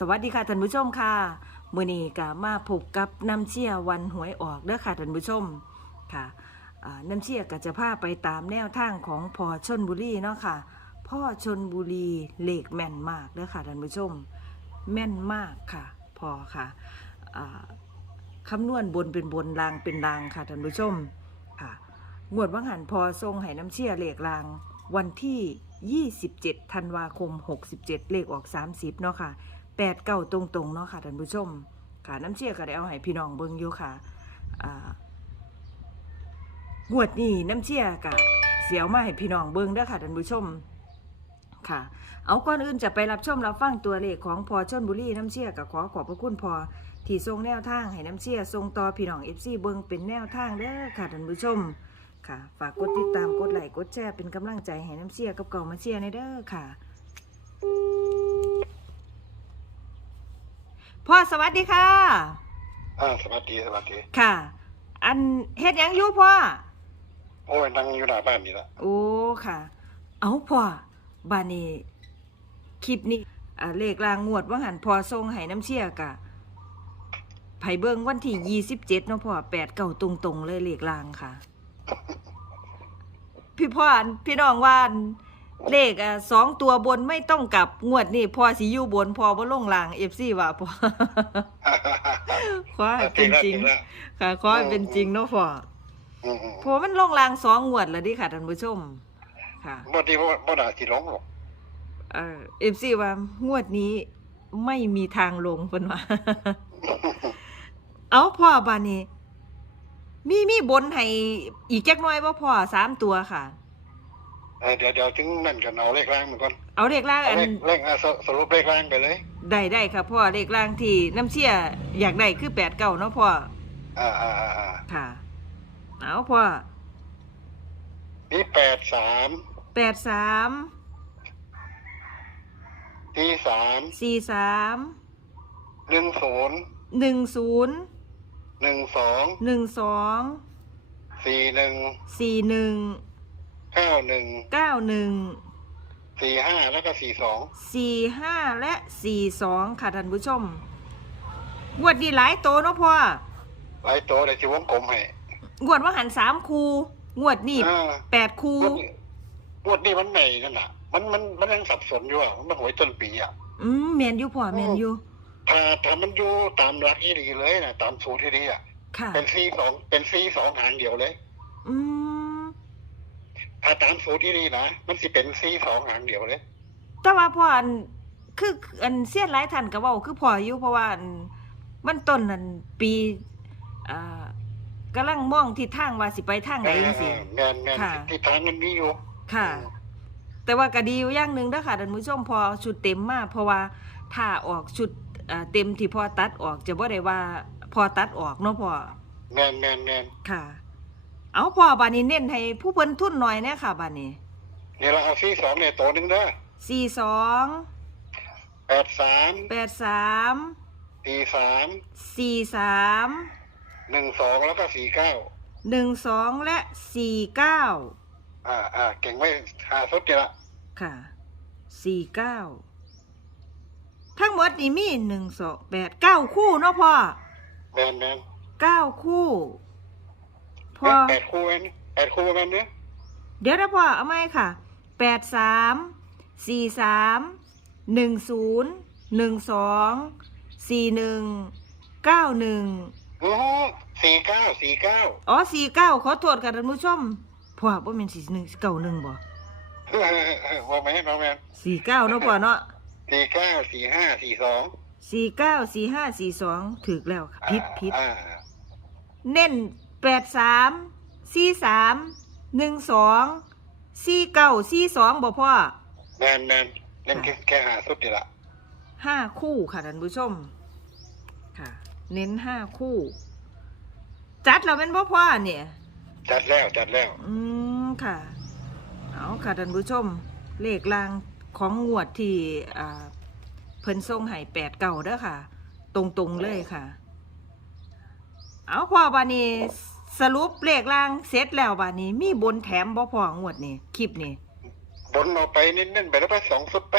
สวัสดีค่ะท่านผู้ชมค่ะมือนี้ก็มาพบกับน้ำเชี่ยวันหวยออกเด้อค่ะท่านผู้ชมค่ะน้ำเชี่ยก็จะพาไปตามแนวทางของพ่อชนบุรีเนาะค่ะ พ่อชนบุรีเลขแม่นมากเด้อค่ะท่านผู้ชม แม่นมากค่ะพอค่ะคำนวณบนเป็นบนลางเป็นลางค่ะท่านผู้ชมค่ะงวดวังหันพอทรงให้น้ำเชี่ยเลขรางวันที่ 27 ธันวาคม 67 เลขออก 30 เนาะค่ะ 8เก้าตรงๆเนาะค่ะท่านผู้ชมค่ะน้ำเชี่ยก็ได้เอาให้พี่น้องเบิ่งอยู่ค่ะอ่างวดนี้น้ำเชี่ยกะเสียวมาให้พี่น้องเบิ่งเด้อค่ะท่านผู้ชมค่ะ เอาก่อนอื่นจะไปรับชมรับฟังตัวเลขของพอชนบุรีน้ำเชี่ยกับขอขอบพระคุณพอที่ทรงแนวทางให้น้ำเชี่ยทรงต่อพี่น้อง FC เบิ่งเป็นแนวทางเด้อค่ะท่านผู้ชมค่ะ ฝากกดติดตามกดไลค์กดแชร์เป็นกำลังใจให้น้ำเชี่ยกับเก่ามาเชี่ยในเด้อค่ะ พ่อสวัสดีค่ะ อ่าสวัสดีสวัสดี ค่ะ อันเฮ็ดหยังอยู่พ่อ โอ้ยนั่งอยู่หน้าบ้านนี่ละโอ้ค่ะ เอาพ่อบ้านนี้คลิปนี้อ่าเลขรางงวดว่าหันพอทรงให้น้ำเชียร์กะไผเบิ่งวันที่ยี่สิบเจ็ดเนาะพ่อแปดเก่าตรงๆเลยเลขรางค่ะ พี่พ่ออันพี่น้องว่าอัน เลขอะสองตัวบนไม่ต้องกลับงวดนี่พ่อสิอยู่บนพอบ่ลงล่างเอฟซีว่าพ่อขอให้เป็นจริงแล้วค่ะขอให้เป็นจริงเนาะพ่ออืมอืมเพราะมันลงล่างสองงวดแล้วดิค่ะท่านผู้ชม ค่ะบ่ดีบ่บ่ด่าสิร้องหรอกเออฟซีว่างวดนี้ไม่มีทางลงเพิ่นว่าเอาพ่อบานี้มีมีบนให้อีกจักหน่อยบ่พ่อสามตัวค่ะ เออเดี๋ยวเดี๋ยวถึงนั่นกันเอาเลขล่างมันก่อนเอาเลขล่างเอาอันเลขเลขอะสสรุปเลขล่างไปเลย ได้ได้ครับพ่อเลขล่างที่น้ำเชี่ยอยากได้คือแปดเก้าเนาะพ่ออ่าอ่าอ่าอ่าค่ะ เอาพ่อนี่แปดสามแปดสามที่สามสี่สามหนึ่งศูนย์หนึ่งศูนย์หนึ่งสองหนึ่งสองสี่หนึ่งสี่หนึ่ง เก้าหนึ่งเก้าหนึ่งสี่ห้าแล้วก็สี่สองสี่ห้าและสี่สองค่ะท่านผู้ชมงวดดีหลายโตเนาะพ่อหลายตัวเดี๋ยวจะวงกลมให้งวดว่าหันสามคูงวดนี่อ่าแปดคูงวดนี้งวดนี้มันใหม่นั่นน่ะ มันมันมันยังสับสนอยู่อะมันหวยต้นปีอะอืมแมนอยู่พ่อแมนอยู่ถ้าถ้ามันอยู่ตามหลักที่ดีเลยนะตามสูตรที่ดีอะค่ะเป็นซีสองเป็นซีสองหางเดียวเลย อืม ถ้าตามสูตรที่ดีนะมันสิเป็นซีสองหางเดียวเลยแต่ว่าพ่ออันคืออันเสียนหลายท่านก็เว้าคือพ่ออยู่เพราะว่าอันมันต้นอันปีอ่ากำลังมองทิศทางว่าสิไปทางไหนจังซี่แมนแมนค่ะ ที่ทางมันมีอยู่ค่ะ แต่ว่าก็ดีอยู่อย่างหนึ่งเด้อค่ะท่านผู้ชมพอชุดเต็มมากเพราะว่าถ้าออกชุดอ่าเต็มที่พอตัดออกจะบ่ได้ว่าพอตัดออกเนาะพ่อแมนแมนแมนค่ะ เอาพ่อบานนี้เน้นให้ผู้เพิ่นทุนหน่อยเนี่ยค่ะบานนี้นี่เราเอาซีสองเนี่ยตัวหนึ่งเด้อสี่สองแปดสามแปดสามสี่สามสี่สามหนึ่งสองแล้วก็สี่เก้าหนึ่งสองและสี่เก้าอ่าอ่าเก่งไว้หาสุดนี่ละค่ะสี่เก้าทั้งหมดนี่มีหนึ่งสองแปดเก้าคู่เนาะพ่อแมนแมนเก้าคู่ พอแปดคู่แมนแปดคู่แมนเนี่ยเดี๋ยวนะพ่อเอาไหมค่ะแปดสามสี่สามหนึ่งศูนย์หนึ่งสองสี่หนึ่งเก้าหนึ่งโอ้สี่เก้าสี่เก้าอ๋อสี่เก้าขอโทษค่ะท่านผู้ชมพ่อว่าเป็นสี่หนึ่งเก้าหนึ่งบ่ว่าไหมน้องแมนสี่เก้าเนาะพ่อเนาะสี่เก้าสี่ห้าสี่สองสี่เก้าสี่ห้าสี่สองถึกแล้วค่ะพิษพิษอ่าเน้น แปดสามสี่สามหนึ่งสองสี่เก้าสี่สองบ่พ่อแมนแมนเล่นแค่แค่หาสุดนี่ละห้าคู่ค่ะท่านผู้ชม ค่ะ เน้นห้าคู่ จัดเราเป็นพ่อพ่อเนี่ย จัดแล้วจัดแล้ว อืมค่ะ เอาค่ะท่านผู้ชม เลขรางของงวดที่อ่าเพิ่นส่งให้แปดเก่าเด้อค่ะ ตรงๆเลยค่ะ เอาพ่อบานี้สรุปเลขรางเสร็จแล้วบานี้ มีบนแถมบ่พองวดนี่คลิปนี่บนเอาไปเน้นๆไปแล้วไปสองสุดไป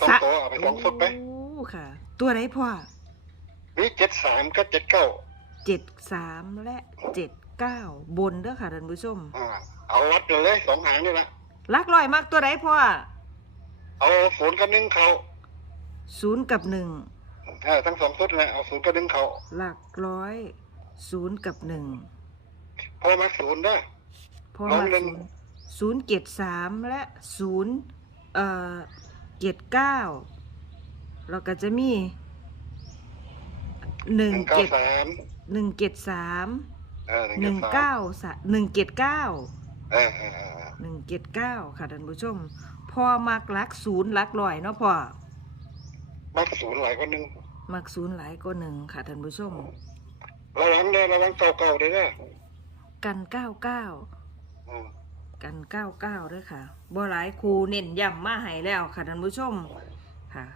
สองตัวเอาไปสองสุดไปโอ้ค่ะ ตัวไหนพ่อมีเจ็ดสามก็เจ็ดเก้าเจ็ดสามและเจ็ดเก้าบนเด้อค่ะท่านผู้ชมอ่าเอาวัดเลยสองหางนี่ละลักลอยมากตัวไหนพ่อเอาศูนย์กับหนึ่งเขาศูนย์กับหนึ่งเออทั้งสองชุดเลยเอาศูนย์กับหนึ่งเขาหลักร้อย ศูนย์กับหนึ่งพอมาศูนย์เด้อพ่อลอมางหนึ่งศูนย์ศูนย์เจ็ดสามและศูนย์เอ่อเจ็ดเก้าแล้วก็จะมีหหนึ่งนึ่งเก้าเจ็ดสามหนึ่งเจ็ดสามเออหนึ่งเก้าสหนึ่งเจ็ดเก้าเออเออเออหนึ่งเจ็ดเก้าค่ะท่านผู้ชมพ่อมักลักศูนย์ลักลอยเนาะพ่อมักศูนย์หลายคนหนึ่งมักศูนย์หลายก็หนึ่งค่ะท่านผู้ชม ระวังเด้อระวังเก่าเก่าๆเด้อเด้อกันเก้าเก้าอืมกันเก้าเก้าด้วยค่ะบ่หลายครูเน้นย้ำมาให้แล้วค่ะท่านผู้ชมค่ะ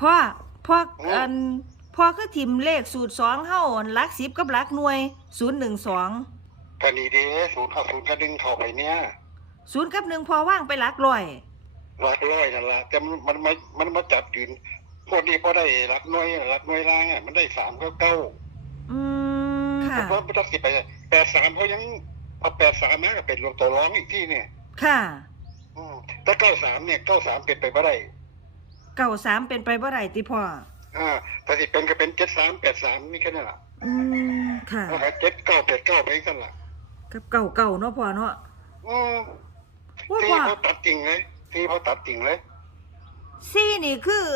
พ่อพ่ออันพ่อก็ทิมเลขสูตรสองเฮ้าลักสิบกับลักหน่วยศูนย์หนึ่งสองก็นี่เด้ศูนย์เอาศูนย์กับหนึ่งเข้าไปเนี่ยศูนย์กับหนึ่งพอว่างไปลักลอยรักร้อยนั่นละแต่มันมันมันมันมาจับยืนพวกนี้พอได้รักน้อยรักน้อยล่างอะมันได้สามเก้าเก้าอื มค่ะเพราะไม่ต้องสิไปแปดสามเขายังเอาแปดสามมาก็เป็นลงตัวร้องอีกที่เนี่ย ค่ะอืมแต่เก้าสามเนี่ยเก้าสามเป็นไปไม่ได้เก่าสามเป็นไปบ่ไรติพ่ออ่าแต่สิเป็นก็เป็นเจ็ดสามแปดสามนี่แค่นั้นแหละอืมค่ะเจ็ดเก้าแปดเก้าไปกันละกับเก่าเก่าๆเนาะพ่อเนาะอืมว่าที่พ่อเขาตัดจริงเลยที่เขาตัดจริงเลยซี่นี่คือ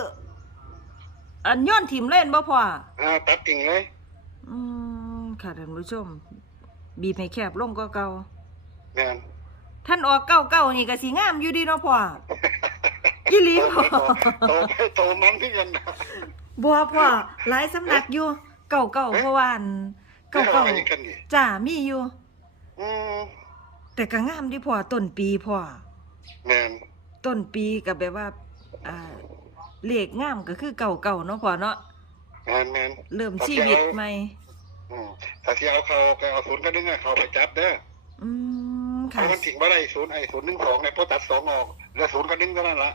อันย้อนถิ่มเล่นบ่พ่ออ่าตัดจริงเลย อืม ค่ะท่านผู้ชม บีบให้แคบลงก็เก่าแม่นท่านออกเก้าเก้านี่ก็สีงามอยู่ดีเนาะพ่อยี่หลีโตพ่อโตไปโตมันที่กันนะบัวพ่อหลายสำนักอยู่เก่าเก่าเพราะว่าอันเก่าเก่าไม่อกันดิจ้ามีอยู่อืมแต่ก็งามดีพ่อต้นปีพ่อแม่นต้นปีกับแบบว่าอ่าเลขงามก็คือเก่าเก่าเนาะพ่อเนาะแม่นแม่นเริ่มชีวิตใหม่ อืมถ้าที่เอาเขาก็เอาศูนย์ก็ดึงอะเขาไปจับเด้ออืมเพค่ะราะมันถึงบ่ได้ศูนย์ไอ้ศูนย์หนึ่งสองเนี่ยพอตัดสองออกเหลือศูนย์ก็ดึงเท่านั้นละ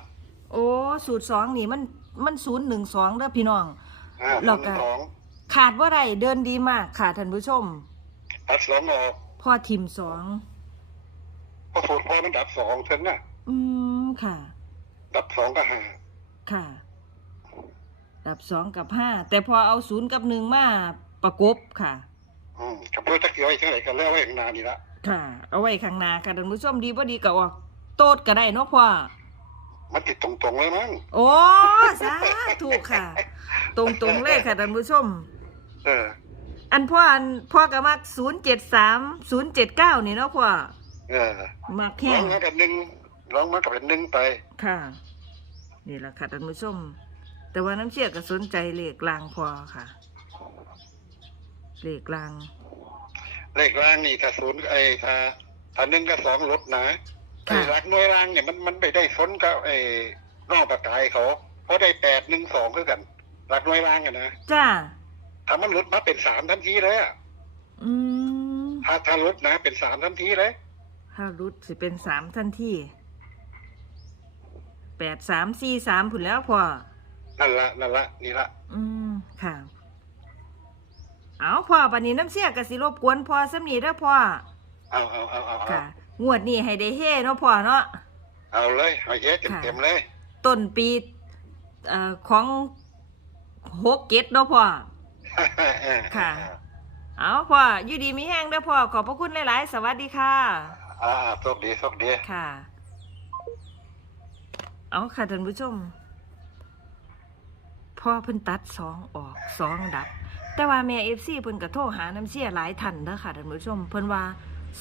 โอ้สูตรสองนี่มันมันศูนย์หนึ่งสองเด้อพี่น้อง อ่าแล้ศูวนย์หก็ นึ่งสองขาดว่าไรเดินดีมากค่ะท่านผู้ชม ตัดสองออกพ่อทิมสองเพราะศูนย์พอมันดับสองถึงน่ะอืมค่ะ ดับสองก็หาค่ะ ดับสองกับห้าแต่พอเอาศูนย์กับหนึ่งมา ประกบค่ะ อืมกับเพื่อตะเกียบไว้เท่าไหร่กันแล้วไว้ข้างหน้านี่ละค่ะ เอาไว้ข้างหน้าค่ะท่านผู้ชมดีบ่ดีก็ออกโตดก็ได้เนาะพ่อมันติดตรงๆเลยมั้งโอ้สาถูกค่ะ ตรงตรงๆเลยค่ะท่านผู้ชม เออ อันพ่ออันพ่อก็มักศูนย์เจ็ดสามศูนย์เจ็ดเก้านี่เนาะพ่อเออมักลแห้องงมากับหนึ่งลองมากับเป็นหนึ่งไป ค่ะ นี่แหละค่ะท่านผู้ชม แต่ว่าน้ำเชี่ยก็สนใจเลขลางพอค่ะ เลขลาง เลขล่างนี่ถ้าศูนย์ไอ้ถ้าถ้าหนึ่งกับสองลดนะไอ้รักหน่วยล่างเนี่ยมันมันไปได้ฝนกับไอ้นอกประกายเขา เพราะได้แปดหนึ่งสองคือกันรักหน่วยล่างกันนะจ้า ถ้ามันลดมาเป็นสามทันทีเลยอะอืมถ้าถ้าลดนะเป็นสามทันทีเลย ถ้ารุดสิเป็นสามทันทีแปดสามสี่สามผุนแล้วพอ นั่นละนั่นละนี่ละ อืม ค่ะ เอาพ่อปันนี้น้ำเสียกสิรบกวนพ่อสำนีเด้อพ่อเอาเอาเอาเอาเอาค่ะ งวดนี้ให้ได้เฮ่เนาะพ่อเนาะ เอาเลยเอาเยอะเต็มเต็มๆเลยต้นปีเอ่อของหกเก็ดเนาะพ่อ ค่ะ เอาพ่ออยู่ดีมีแห้งเด้อพ่อ ขอบพระคุณหลาย ๆ สวัสดีค่ะ อ่าโชคดีโชคดี ค่ะ เอาค่ะท่านผู้ชม พ่อเพิ่นตัดสองออกสองดับ แต่ว่าแม่เอฟซีเพิ่นก็โทรหาน้ำเสียหลายทันเด้อค่ะท่านผู้ชมเพิ่นว่า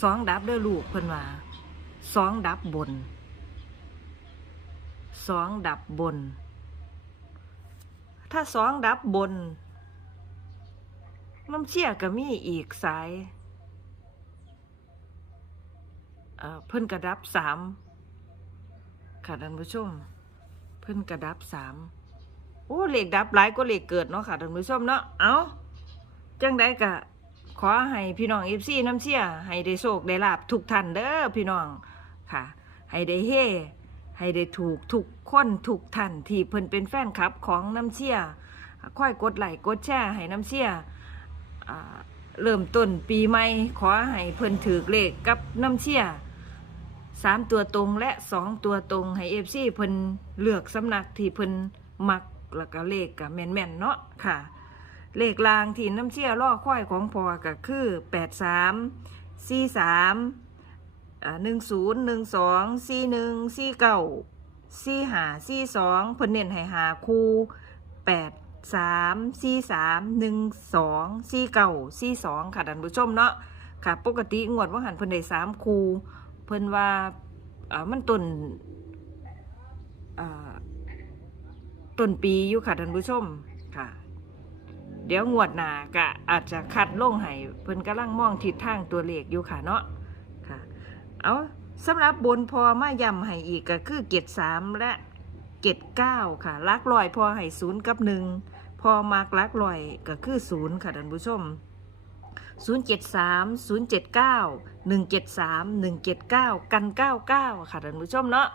สองดับเด้อลูกเพิ่นว่าสองดับบนสองดับบน ถ้าสองดับบนน้ำเชี่ยก็มีอีกสายเเพิ่นกระดับสามค่ะท่านผู้ชม เพิ่นกระดับสาม โอ้เลขดับหลายก็เลขเกิดเนาะค่ะท่านผู้ชมเนาะเอาจังได้กะขอให้พี่น้องเอฟซีน้ำเชี่ยให้ได้โชคได้ลาบทุกท่านเด้อพี่น้องค่ะ ให้ได้เฮให้ได้ถูกทุกคนทุกท่านที่เพิ่นเป็นแฟนคลับของน้ำเชี่ยค่อยกดไลค์กดแชร์ให้น้ำเชี่ยเริ่มต้นปีใหม่ขอให้เพิ่นถือเลขกับน้ำเชี่ยสามตัวตรงและสองตัวตรงให้เอฟซีเพิ่นเลือกสำนักที่เพิ่นมัก แล้วก็เลขกับแม่นๆเนาะค่ะ เลขลางที่น้ำเชี่ยล่อควายของพอก็คือแปดสามสี่สามหนึ่งศูนย์หนึ่งสองสี่หนึ่งสี่เก้าสี่หาสี่สองเพิ่นเน้นให้หาคูแปดสามสี่สามหนึ่งสองสี่เก้าสี่สองค่ะท่านผู้ชมเนาะค่ะ ปกติงวดว่าหันเพิ่นได้สามคูเพิ่นวาอ่ามันต้นอ่า ต้นปีอยู่ค่ะท่านผู้ชมค่ะ เดี๋ยวงวดหน้าก็อาจจะคัดลงให้เพิ่นกำลังมองทิศทางตัวเลขอยู่ค่ะเนาะค่ะ เอาสำหรับบนพอมาย้ำให้อีกก็คือเกตสามและเกตเก้าค่ะลักลอยพอให้ศูนย์กับหนึ่งพอมากลักลอยก็คือศูนย์ค่ะท่านผู้ชมศูนย์เจ็ดสามศูนย์เจ็ดเก้าหนึ่งเจ็ดสามหนึ่งเจ็ดเก้ากันเก้าเก้าค่ะท่านผู้ชมเนาะ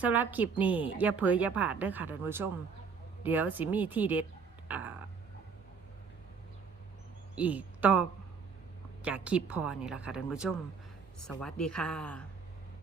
สำหรับคลิปนี้อย่าเผยอย่าผาดเด้อค่ะท่านผู้ชม เดี๋ยวสิมีที่เด็ดออีกต่อจากคลิปพอนี่แหละค่ะท่านผู้ชม สวัสดีค่ะ